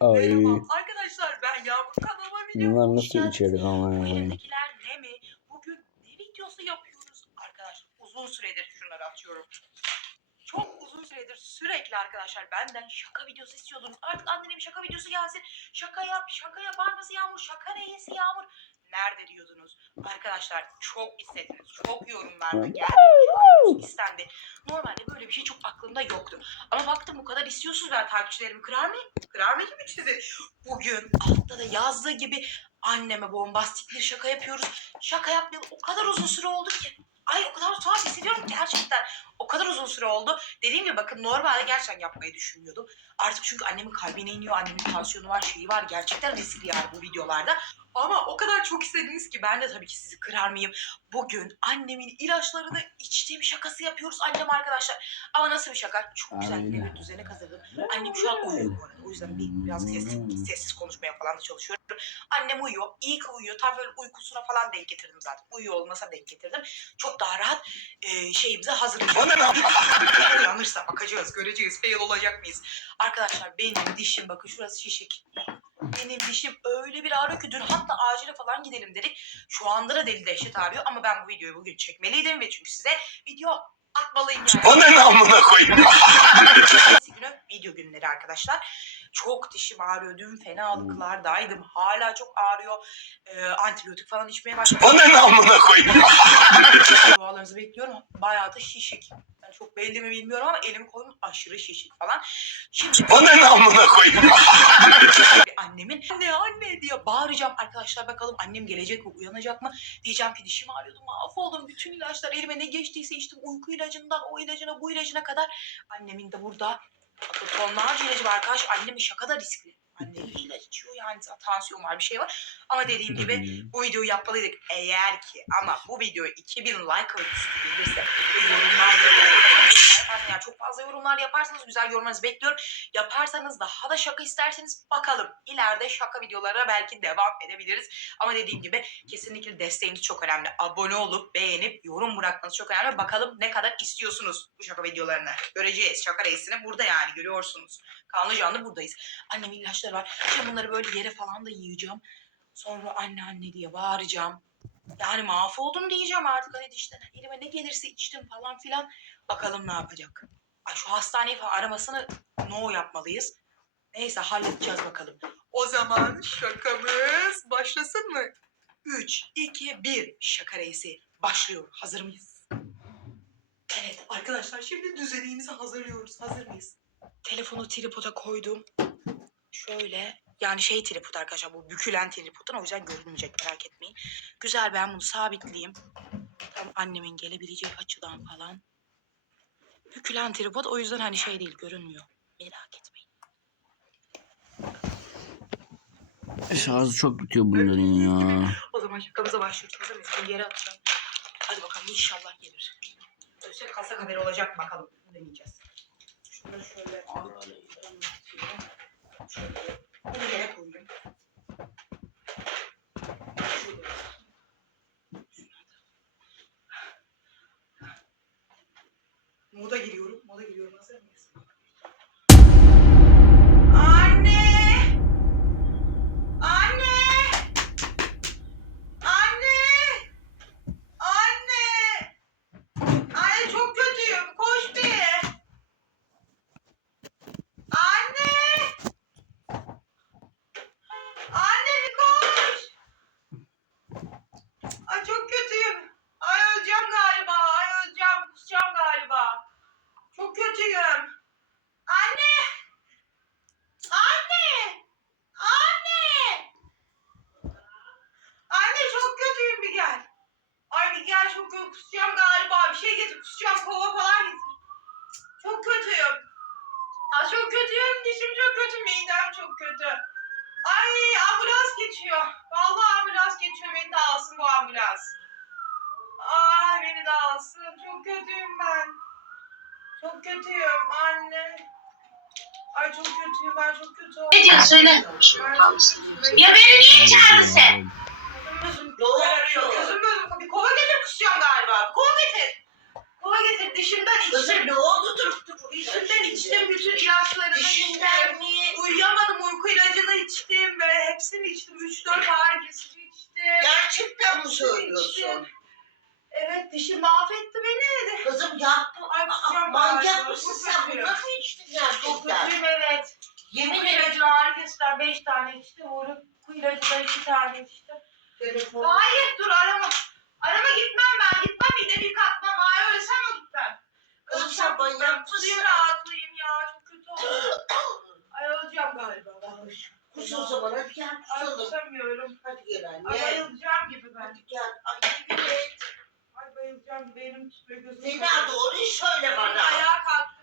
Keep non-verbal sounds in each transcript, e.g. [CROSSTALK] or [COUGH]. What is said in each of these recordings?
Ay. merhaba. Arkadaşlar ben Yağmur kanalıma video Bunlar nasıl içerik ama Bu ya? elimdekiler ne mi? Bugün ne videosu yapıyoruz? Arkadaşlar uzun süredir şunları açıyorum. Çok uzun süredir sürekli arkadaşlar benden şaka videosu istiyordunuz. Artık bir şaka videosu gelsin. Şaka yap, şaka yapar mısın Yağmur? Şaka neyesi Yağmur? Nerede diyordunuz? Arkadaşlar çok istediniz. Çok yorumlarda geldi. Çok istendi. Normalde böyle bir şey çok aklımda yoktu. Ama baktım bu kadar istiyorsunuz ben takipçilerimi kırar mıyım? Kırar mıyım sizi? Bugün altta da yazdığı gibi anneme bombastik bir şaka yapıyoruz. Şaka yapmayalı o kadar uzun süre oldu ki. Ay o kadar tuhaf hissediyorum ki gerçekten. O kadar uzun süre oldu. Dediğim gibi bakın normalde gerçekten yapmayı düşünmüyordum. Artık çünkü annemin kalbine iniyor. Annemin tansiyonu var, şeyi var. Gerçekten riskli yani bu videolarda. Ama o kadar çok istediniz ki ben de tabii ki sizi kırar mıyım? Bugün annemin ilaçlarını içtiğim şakası yapıyoruz annem arkadaşlar. Ama nasıl bir şaka? Çok güzel bir düzenek hazırladım. Annem şu an uyuyor bu arada. O yüzden bir, biraz sessiz, sessiz konuşmaya falan da çalışıyorum. Annem uyuyor. iyi ki uyuyor. Tam böyle uykusuna falan denk getirdim zaten. Uyuyor olmasa denk getirdim. Çok daha rahat e, şeyimize hazırlayacağız. [LAUGHS] Uyanırsa bakacağız, göreceğiz. Fail olacak mıyız? Arkadaşlar benim dişim bakın şurası şişik. Benim dişim öyle bir ağrıyor ki dün hatta acile falan gidelim dedik. Şu anda da deli dehşet ağrıyor ama ben bu videoyu bugün çekmeliydim ve çünkü size video atmalıyım yani. O ne amına koyayım? [LAUGHS] Günü video günleri arkadaşlar. Çok dişim ağrıyor. Dün fenalıklardaydım. Hala çok ağrıyor. Ee, antibiyotik falan içmeye başladım. O ne amına koyayım? [LAUGHS] Dualarınızı bekliyorum. Bayağı da şişik. Yani çok belli mi bilmiyorum ama elimi koydum aşırı şişik falan. Şimdi O ne amına koyayım? [LAUGHS] annemin anne anne diye bağıracağım arkadaşlar bakalım annem gelecek mi uyanacak mı diyeceğim ki dişim ağrıyordu mahvoldum bütün ilaçlar elime ne geçtiyse içtim uyku ilacından o ilacına bu ilacına kadar annemin de burada bakın tonlarca ilacı var arkadaş annemin şaka da riskli anne ilaç içiyor yani tansiyon var bir şey var. Ama dediğim gibi bu videoyu yapmalıydık eğer ki. Ama bu video 2000 like ve üstü gelirse ve yorumlar yaparsanız yani çok fazla yorumlar yaparsanız güzel yorumlarınızı bekliyorum. Yaparsanız daha da şaka isterseniz bakalım. İleride şaka videolara belki devam edebiliriz. Ama dediğim gibi kesinlikle desteğiniz çok önemli. Abone olup beğenip yorum bırakmanız çok önemli. Bakalım ne kadar istiyorsunuz bu şaka videolarını göreceğiz. Şaka reisini burada yani görüyorsunuz. Kanlı canlı buradayız. Annemin ilaçları var şimdi bunları böyle yere falan da yiyeceğim Sonra anne anne diye bağıracağım. Yani mahvoldum diyeceğim artık hani dişten elime ne gelirse içtim falan filan. Bakalım ne yapacak. Ay şu hastaneyi falan aramasını no yapmalıyız. Neyse halledeceğiz bakalım. O zaman şakamız başlasın mı? 3, 2, 1 şaka reisi başlıyor. Hazır mıyız? Evet arkadaşlar şimdi düzenimizi hazırlıyoruz. Hazır mıyız? Telefonu tripoda koydum. Şöyle yani şey tripod arkadaşlar bu bükülen tripoddan o yüzden görünmeyecek merak etmeyin. Güzel ben bunu sabitleyeyim. Tam annemin gelebileceği açıdan falan. Bükülen tripod o yüzden hani şey değil görünmüyor. Merak etmeyin. Şarjı çok bitiyor bunların ya. [LAUGHS] O zaman şakamıza başlıyoruz. Hazır? Bunu yere atacağım. Hadi bakalım inşallah gelir. Ölse kalsak haberi olacak bakalım. Deneyeceğiz. Şunu şöyle. Şöyle. Bunu yere. Şurada. Moda giriyorum. Moda giriyorum. Hazır mıyız? Anne! Anne! Anne! Anne! Anne çok kötüyüm. Koş bir. Anne! Anne bir koş. Ay çok kötüyüm. Ay öleceğim galiba. Ay öleceğim. Kusacağım galiba. Çok kötüyüm. Anne! Anne! Anne! Anne çok kötüyüm bir gel. Ay bir gel çok kötü kusacağım galiba. Bir şey getir kusacağım kova falan getir. Çok kötüyüm. Ay çok kötüyüm. Dişim çok kötü. Midem çok kötü. Ay ambulans geçiyor. Vallahi ambulans geçiyor. Beni de alsın bu ambulans. Ay beni de alsın. Çok kötüyüm ben. Çok kötüyüm anne. Ay çok kötüyüm ben çok kötü oldum. Ne diyorsun söyle. Ya beni niye çağırdın sen? Gözüm gözüm gözüm. Gözüm. Bir kova getir kusacağım galiba. Kova getir. Aklıma getir dişimden içtim. ne oldu durup durup? Dişimden içtim bütün ilaçlarını Dişinden içtim. mi? Uyuyamadım uyku ilacını içtim ve hepsini içtim. 3-4 ağrı kesici içtim. Gerçekten mi söylüyorsun? Evet dişim mahvetti beni. Kızım yapma. Ay, Aa, manyak mısın sen? Bunu nasıl içtin gerçekten? kötüyüm evet. Yemin Uyku ederim. ilacı ağrı kesiciler 5 tane içtim. Uyku ilacı da 2 tane içtim. Telefon. Hayır dur arama. Arama gitmem ben. Gitmem midemi yıkatmam. Hayır ölsem o gitmem. Gitmem. mısın? Kusayım rahatlayayım ya. Çok kötü oldu. [COUGHS] Ay öleceğim galiba. vallahi. Kus o zaman hadi gel Ay kusalım. kusamıyorum. Hadi gel Ay anne. bayılacağım gibi ben. Hadi gel. Ay yemin et. Ay bayılacağım gibi. Elim tutuyor gözüm. Zeyna doğruyu söyle bana. Ayağa kalktım.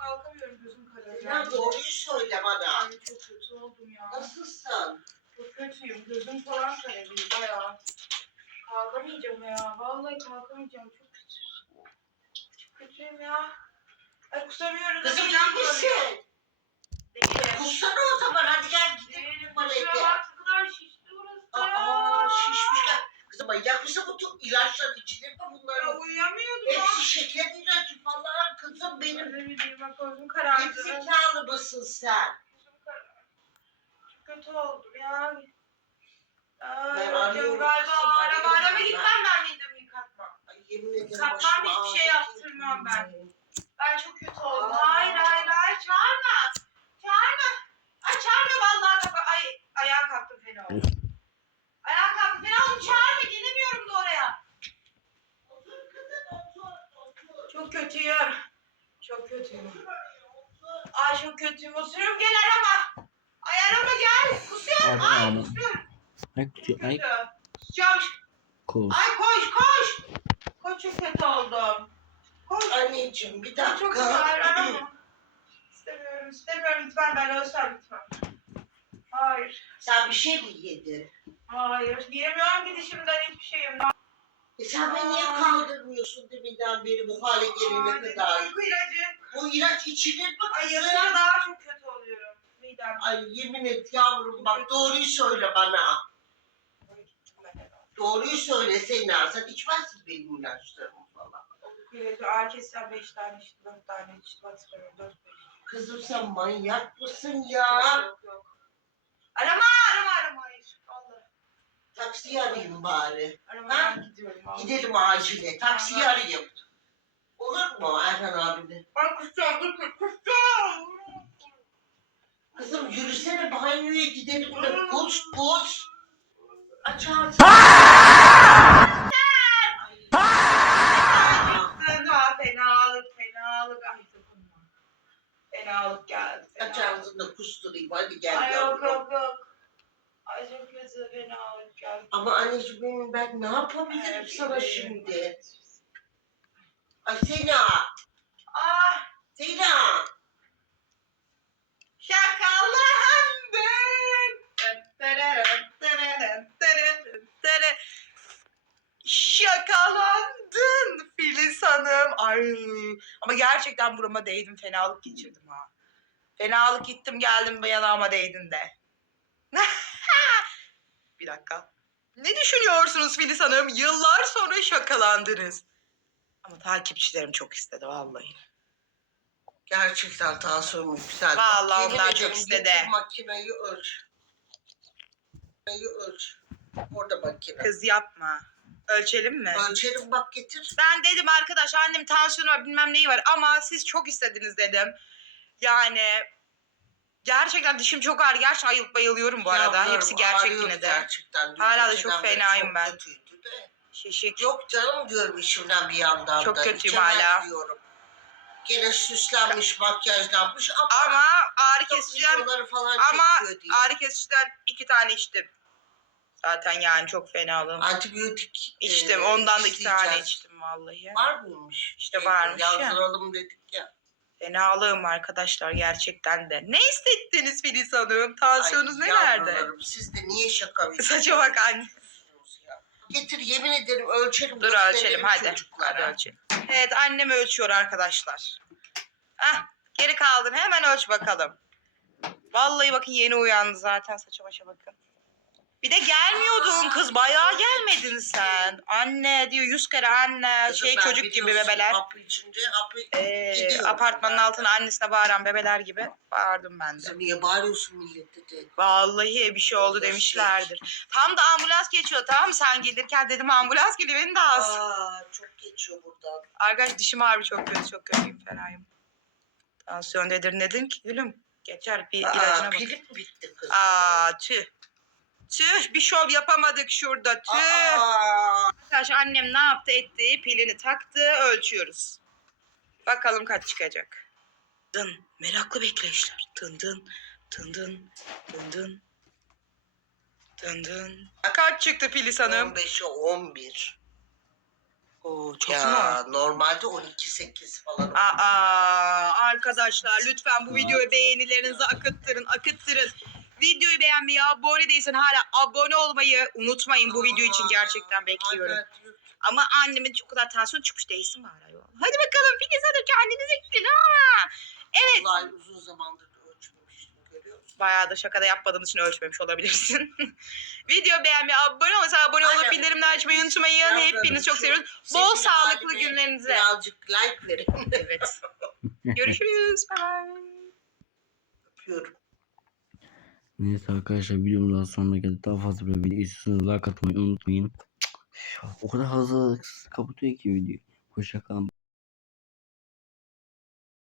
Kalkamıyorum gözüm kararıyor. Zeyna doğruyu söyle bana. Ay çok kötü oldum ya. Nasılsın? Çok kötüyüm. Gözüm falan kararıyor bayağı. Kalkamayacağım ya. Vallahi kalkamayacağım. Çok kötüyüm ya. Ay kusamıyorum. Kızım bulanıyor. Değilim. Kussana o zaman hadi gel gidelim tuvalete. Kusura bak ne kadar şişti orası ya. Aa şişmişler. Kızım manyak mısın bu tüm ilaçlar içilir mi Ya bunların? uyuyamıyordum ya. Hepsi şeker ilacı falan kızım benim. Öyle bir. Bak gözüm karardı. Gerizekalı mısın sen? Çok kötü oldum ya. Ay, Ben arıyorum Galiba araba araba gitmem ben yemin ederim Saklan, başıma hiçbir şey yaptırmam ben. Ben çok kötü oldum. Aa. Hayır hayır hayır çağırma. Çağırma. Ay çağırma vallahi kafa. Ay ayağa kalktım fena oldu. ayağa kalktım fena oldum. Çağırma gelemiyorum da oraya. Otur kızım otur otur. Çok kötüyüm. Çok kötüyüm. Ay çok kötüyüm. Oturuyorum gel arama. Ay arama gel. Kusuyorum. Ay Arama. kusuyorum. Ay. Ay Kötü. Kusacağım. kol. Ay koş koş. Koş çok kötü oldum. Koş. Anneciğim bir Çok dakika. hayır arama. İstemiyorum istemiyorum lütfen ben ölsem lütfen. Hayır. Sen bir şey mi yedin? Hayır. Yiyemiyorum ki dişimden hiçbir şeyim. E sen beni niye kaldırmıyorsun deminden beri bu hale gelene kadar? Uyku ilacı. Bu ilaç içilir mi Ay kızım? daha çok kötü oluyorum. Midem. Ay yemin et yavrum bak doğruyu söyle bana. Doğruyu söyle Seyna. Sen içmezsin benim ilaçlarımı falan. Uyku ilacı herkesten 5 tane içtim, 4 tane içtim. Hatırlamıyorum 4 5. Kızım sen manyak mısın ya? Yok yok. Arama arama arama hayır. Taksiyi arayayım bari. Arama Ha? ben gidiyorum. vallahi. Gidelim acile. Taksiyi arayayım. Olur mu Erhan abine? Ay kusacağım dur kusacağım. Kızım yürüsene banyoya gidelim. de Pus pus. Aç ağzını. Fena, fenalık, fenalık. Ay dokunma. Fenalık geldi. Aç fenalık. ağzını kusturayım. Hadi gel Ay yok yavrum. yok yok. Ay çok kötü fenalık geldi. Ama anneciğim ben ne yapabilirim Ay, sana ay. şimdi? Ay Seyna. Ah Seyna. Şakalandın Filiz Hanım. Ay. Ama gerçekten burama değdim. Fenalık geçirdim ha. Fenalık gittim geldim yanağıma değdin de. [LAUGHS] Bir dakika. Ne düşünüyorsunuz Filiz Hanım? Yıllar sonra şakalandınız. Ama takipçilerim çok istedi vallahi. Gerçekten tansiyonum yükseldi. Vallahi Yemin onlar çok ederim, istedi. getir Makineyi ölç. Makineyi ölç. Orada makine. Kız yapma. Ölçelim mi? Ölçelim bak getir. Ben dedim arkadaş annem tansiyonu var bilmem neyi var ama siz çok istediniz dedim. Yani gerçekten dişim çok ağrı. Gerçekten ayılıp bayılıyorum bu arada. Yavrum, Hepsi gerçek ağrıyor yine de. Gerçekten. Dün Hala da geceden çok beri fenayım çok ben. kötüydü de. Şişik. Yok canım diyorum işimden bir yandan Çok da. kötüyüm İçemem hala. diyorum. Gene süslenmiş, makyajlanmış ama, Ama ağrı çok videoları falan ama çekiyor diye. ağrı kesiciden iki tane içtim. Zaten yani çok fenalığım. Antibiyotik İçtim e, ondan da iki tane içtim vallahi. Var mıymış? İşte varmış ya. Yazdıralım dedik ya. Fenalığım arkadaşlar gerçekten de. Ne hissettiniz Filiz Hanım? Tansiyonunuz Ay, nelerde? yavrularım, Siz de niye şaka [LAUGHS] Saça bak anne. yapıyorsunuz ya? Getir yemin ederim ölçelim. Dur gösterelim ölçelim hadi. çocuklara. Hadi ölçelim. Evet annem ölçüyor arkadaşlar. Ah geri kaldın hemen ölç bakalım. Vallahi bakın yeni uyandı zaten saça başa bakın. Bir de gelmiyordun kız bayağı gelmedin sen. Anne diyor yüz kere anne Kızım şey ben çocuk gibi biliyorsun, bebeler. Hapı içince hapı Ee, gidiyor. apartmanın altına annesine bağıran bebeler gibi bağırdım ben de. Sen niye bağırıyorsun millete de? Vallahi bir şey oldu demişlerdir. Tam da ambulans geçiyor tamam mı? Sen gelirken dedim ambulans geliyor beni de az. Aa, çok geçiyor buradan. Arkadaş dişim ağrıyor çok kötü çok kötüyüm fenayım. Tansiyon dedir dedin ki gülüm. Geçer bir Aa, ilacına bak. pilim bitti kız. Aa tüh. Tüh bir şov yapamadık şurada tüh. Aa, Arkadaş annem ne yaptı etti pilini taktı ölçüyoruz. Bakalım kaç çıkacak. Dın meraklı bekleyişler. Dın dın dın dın dın dın dın dın. Kaç çıktı Filiz Hanım? 15'e 11. Oo, çok ya mu? normalde 12-8 falan. Aa, arkadaşlar lütfen bu videoyu beğenilerinizi akıttırın, akıttırın. Videoyu beğenmeyi, abone değilsen hala abone olmayı unutmayın bu video için gerçekten bekliyorum. Ama annemin çok kadar tansiyon çıkmış değilsin bari. Hadi bakalım Filiz Hanım kendinize gelin ha. Evet. Vallahi uzun zamandır ölçmemiştim görüyor musun? Bayağı da şakada yapmadığım için ölçmemiş olabilirsin. [LAUGHS] Video beğenmeyi, abone olmayı, abone olup Aynen. bildirimleri açmayı unutmayın. Yavrum, Hepinizi çok şu seviyoruz. Bol sesini sağlıklı halime günlerinize. Birazcık like verin. Evet. [LAUGHS] Görüşürüz. Bye. Öpüyorum. Neyse arkadaşlar videomdan sonra geldi. Daha fazla böyle video istiyorsanız like atmayı unutmayın. O kadar hızlı kapatıyor ki video. Hoşçakalın.